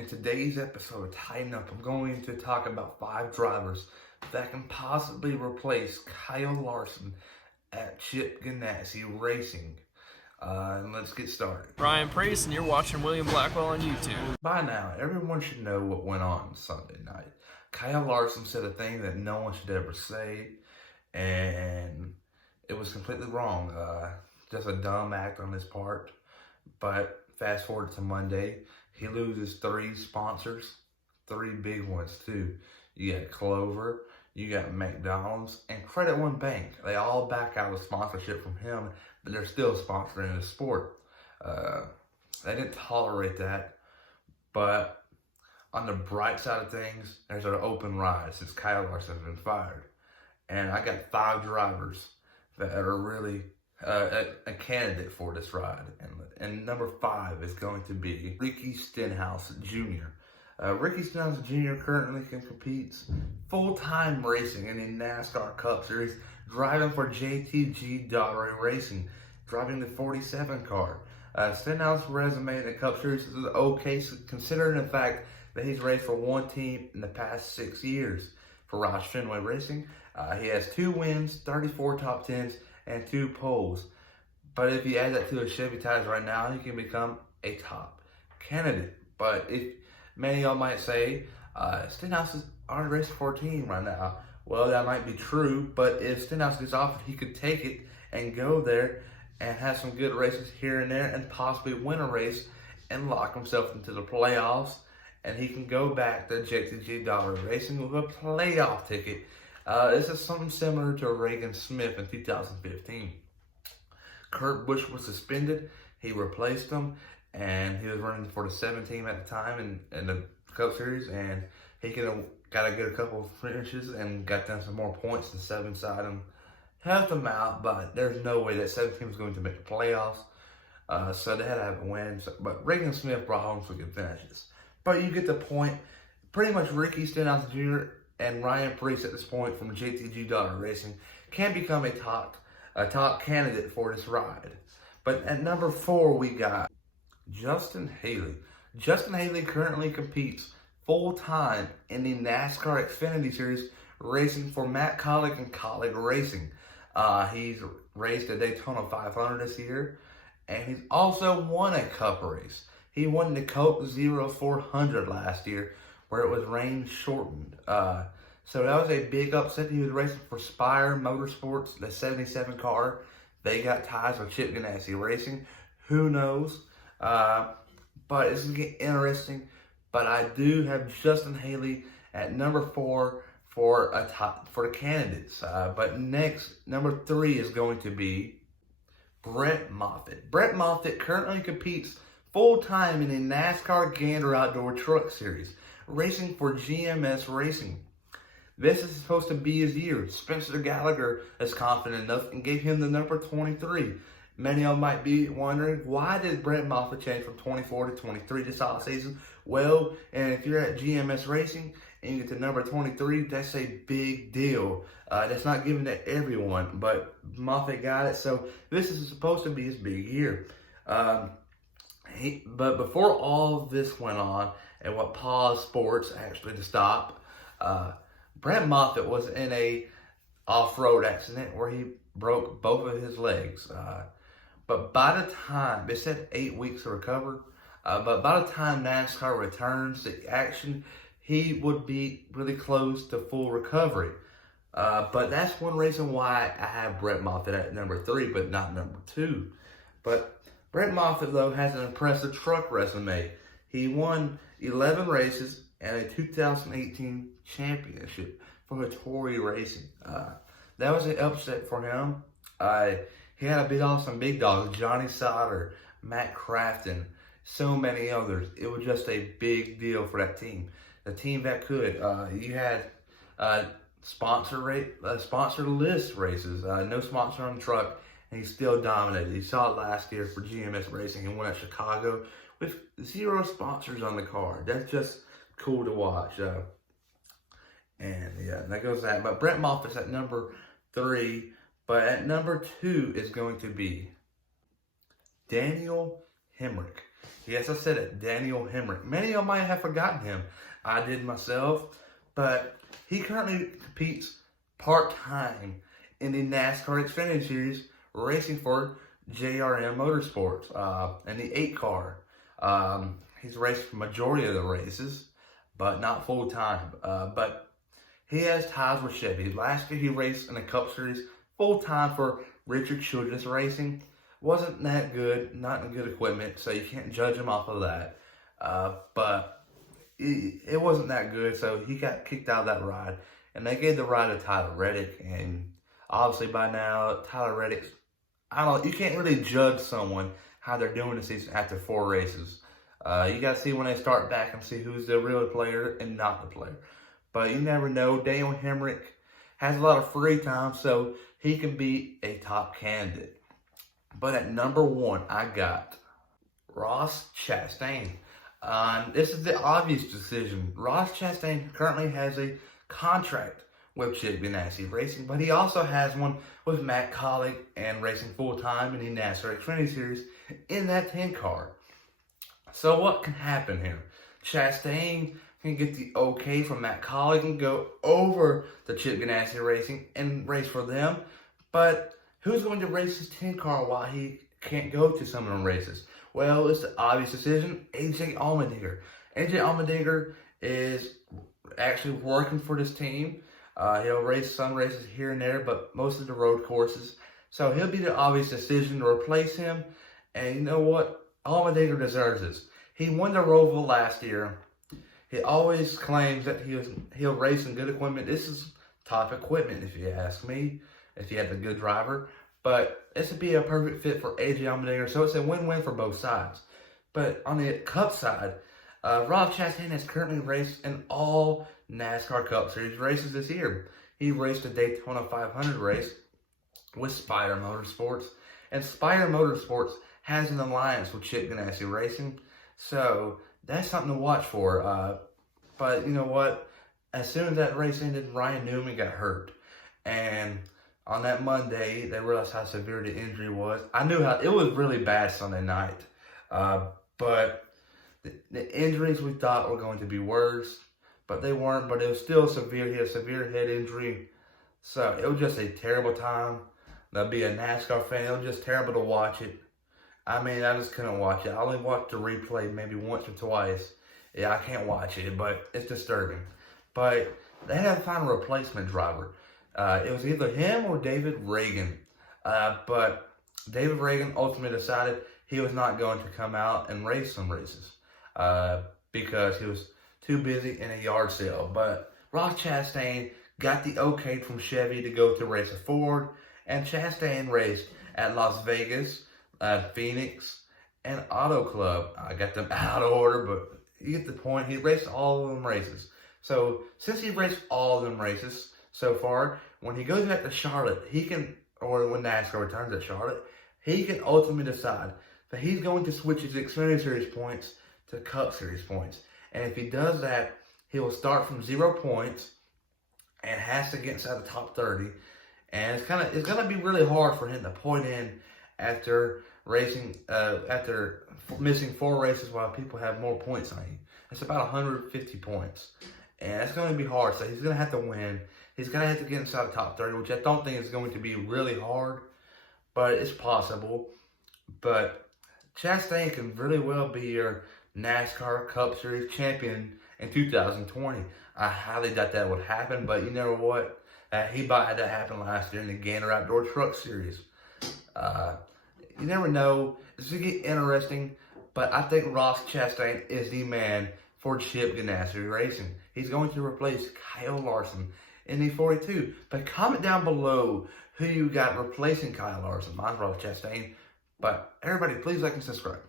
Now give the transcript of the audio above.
In today's episode of Tighten Up, I'm going to talk about 5 drivers that can possibly replace Kyle Larson at Chip Ganassi Racing. And let's get started. Ryan Priest, and you're watching William Blackwell on YouTube. By now, everyone should know what went on Sunday night. Kyle Larson said a thing that no one should ever say, and it was completely wrong. Just a dumb act on his part. But fast forward to Monday, he loses 3 sponsors, 3 big ones too. You got Clover, you got McDonald's, and Credit One Bank. They all back out of sponsorship from him, but they're still sponsoring the sport. They didn't tolerate that, but on the bright side of things, there's an open ride since Kyle Larson has been fired. And I got 5 drivers that are really a candidate for this ride. And number 5 is going to be Ricky Stenhouse Jr. Ricky Stenhouse Jr. currently competes full-time racing in the NASCAR Cup Series, driving for JTG Daugherty Racing, driving the 47 car. Stenhouse's resume in the Cup Series is okay, considering the fact that he's raced for one team in the past 6 years. For Roush Fenway Racing, he has 2 wins, 34 top 10s, and 2 poles. But if you add that to his Chevy tires right now, he can become a top candidate. But if many of y'all might say, Stenhouse is already racing for a team right now. Well, that might be true, but if Stenhouse gets offered, he could take it and go there and have some good races here and there and possibly win a race and lock himself into the playoffs. And he can go back to JTG Daugherty Racing with a playoff ticket. This is something similar to Reagan Smith in 2015. Kurt Busch was suspended. He replaced him, and he was running for the 7 team at the time in the Cup Series, and he got to get a couple of finishes and got them some more points. The 7 side him, helped him out, but there's no way that 7 team was going to make the playoffs. So they had to have a win. But Reagan Smith brought home some good finishes. But you get the point. Pretty much Ricky Stenhouse Jr. and Ryan Priest at this point from JTG Daugherty Racing can become a top candidate for this ride. But at number 4, we got Justin Haley. Justin Haley currently competes full-time in the NASCAR Xfinity Series, racing for Matt Collick and Collick Racing. He's raced a Daytona 500 this year, and he's also won a Cup race. He won the Coke 0400 last year, where it was rain shortened. So that was a big upset. He was racing for Spire Motorsports, the 77 car. They got ties with Chip Ganassi Racing. Who knows? But it's going to get interesting. But I do have Justin Haley at number 4 for the candidates. But next, number 3 is going to be Brett Moffitt. Brett Moffitt currently competes full-time in the NASCAR Gander Outdoor Truck Series, racing for GMS Racing. This is supposed to be his year. Spencer Gallagher is confident enough and gave him the number 23. Many of you might be wondering, why did Brett Moffitt change from 24 to 23 this offseason? Well, and if you're at GMS Racing and you get to number 23, that's a big deal. That's not given to everyone, but Moffitt got it, so this is supposed to be his big year. But before all of this went on, and what paused sports actually to stop, Brett Moffitt was in a off-road accident where he broke both of his legs. But by the time, they said 8 weeks to recover, but by the time NASCAR returns to action, he would be really close to full recovery. But that's one reason why I have Brett Moffitt at number 3, but not number 2. But Brett Moffitt, though, has an impressive truck resume. He won 11 races and a 2018 championship for Hattori Racing. That was an upset for him. He had to beat off some big dogs, Johnny Sauter, Matt Crafton, so many others. It was just a big deal for that team. The team that could. You had sponsor list races, no sponsor on the truck, and he still dominated. You saw it last year for GMS Racing and won at Chicago with 0 sponsors on the car. That's just cool to watch. And yeah, that goes that. But Brett Moffitt's at number 3. But at number 2 is going to be Daniel Hemric. Yes, I said it, Daniel Hemric. Many of you might have forgotten him. I did myself, but he currently competes part-time in the NASCAR Xfinity Series, racing for JRM Motorsports in the 8 car. He's raced the majority of the races, but not full-time. But he has ties with Chevy. Last year he raced in the Cup Series full-time for Richard Childress Racing. Wasn't that good, not in good equipment, so you can't judge him off of that. But it wasn't that good, so he got kicked out of that ride. And they gave the ride to Tyler Reddick, and obviously by now, Tyler Reddick's, you can't really judge someone how they're doing this season after 4 races. You got to see when they start back and see who's the real player and not the player. But you never know. Daniel Hemric has a lot of free time, so he can be a top candidate. But at number 1, I got Ross Chastain. This is the obvious decision. Ross Chastain currently has a contract with Chip Ganassi Racing, but he also has one with Matt Collick and racing full-time in the NASCAR Xfinity Series in that 10 car. So what can happen here? Chastain can get the okay from Matt Collick and go over to Chip Ganassi Racing and race for them, but who's going to race his 10 car while he can't go to some of them races? Well, it's the obvious decision, AJ Allmendinger. AJ Allmendinger is actually working for this team. He'll race some races here and there, but most of the road courses. So he'll be the obvious decision to replace him. And you know what? Allmendinger deserves this. He won the Roval last year. He always claims that he'll race in good equipment. This is top equipment, if you ask me, if you have a good driver. But this would be a perfect fit for AJ Allmendinger, so it's a win-win for both sides. But on the Cup side, Ross Chastain has currently raced in all NASCAR Cup Series races this year. He raced the Daytona 500 race with Spider Motorsports, and Spider Motorsports has an alliance with Chip Ganassi Racing, so that's something to watch for. But you know what? As soon as that race ended, Ryan Newman got hurt, and on that Monday, they realized how severe the injury was. I knew how it was really bad Sunday night, but the injuries we thought were going to be worse, but they weren't. But it was still severe. He had a severe head injury, so it was just a terrible time. To be a NASCAR fan, it was just terrible to watch it. I mean, I just couldn't watch it. I only watched the replay maybe once or twice. Yeah, I can't watch it, but it's disturbing. But they had to find a replacement driver. It was either him or David Reagan. But David Reagan ultimately decided he was not going to come out and race some races because he was too busy in a yard sale. But Ross Chastain got the okay from Chevy to go to race a Ford, and Chastain raced at Las Vegas, Phoenix, and Auto Club. I got them out of order, but you get the point. He raced all of them races. So since he raced all of them races so far, when he goes back to Charlotte, he can, or when NASCAR returns at Charlotte, he can ultimately decide that he's going to switch his Xfinity Series points to Cup Series points. And if he does that, he will start from 0 points and has to get inside the top 30. And it's gonna be really hard for him to point in after racing, after missing 4 races while people have more points on him. It's about 150 points. And it's going to be hard, so he's going to have to win. He's going to have to get inside the top 30, which I don't think is going to be really hard, but it's possible. But Chastain can really well be your NASCAR Cup Series champion in 2020. I highly doubt that would happen, but you know what? He had that happen last year in the Gainer Outdoor Truck Series. You never know. It's going to get interesting, but I think Ross Chastain is the man for Chip Ganassi Racing. He's going to replace Kyle Larson in the 42. But comment down below who you got replacing Kyle Larson. Mine's Ross Chastain. But everybody, please like and subscribe.